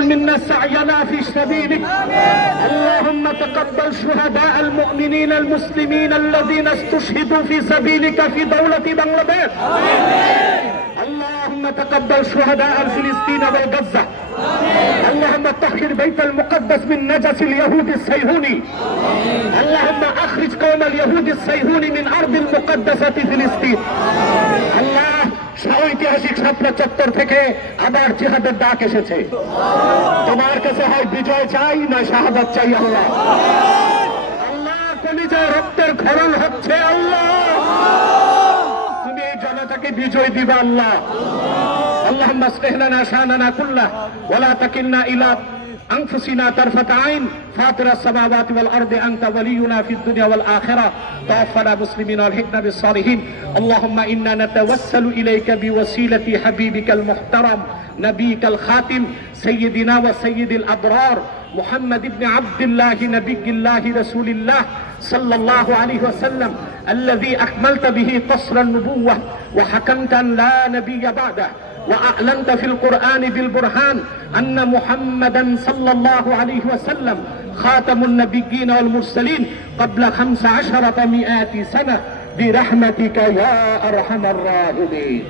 منا سعينا في سبيلك. اللهم تقبل شهداء المؤمنين المسلمين الذين استشهدوا في سبيلك في دولة بنغلاديش. اللهم تقبل شهداء فلسطين وغزة اللهم طهر بيت المقدس من نجس اليهود الصهيوني. اللهم أخرج قوم اليهود الصهيوني من أرض المقدسة فلسطين. ঐতিহাসিক স্বপ্ন চত্বর থেকে আবার জিহাদের ডাক এসেছে। তোমার কাছে হয় বিজয় চাই, নয় শাহাদ চাই আল্লাহ। আল্লাহ রক্তের খরল হচ্ছে আল্লাহ। তুমি এই জনতাকে বিজয় দিবা আল্লাহ। আল্লাহ মাসলেহনা শাহানা কুল্লাহ ওলা তাকিন্না ইলা إلى أنفسنا طرفة عين فاطر السماوات والأرض أنت ولينا في الدنيا والآخرة. توفنا مسلمين والحقنا بالصالحين. اللهم إنا نتوسل إليك بوسيلة حبيبك المحترم نبيك الخاتم سيدنا وسيد الأبرار محمد بن عبد الله نبي الله رسول الله صلى الله عليه وسلم الذي أكملت به قصر النبوة وحكمت أن لا نبي بعده. وأعلنت في القرآن بالبرهان أن محمدا صلى الله عليه وسلم خاتم النبيين والمرسلين قبل خمس عشرة مئات سنة برحمتك يا أرحم الراحمين.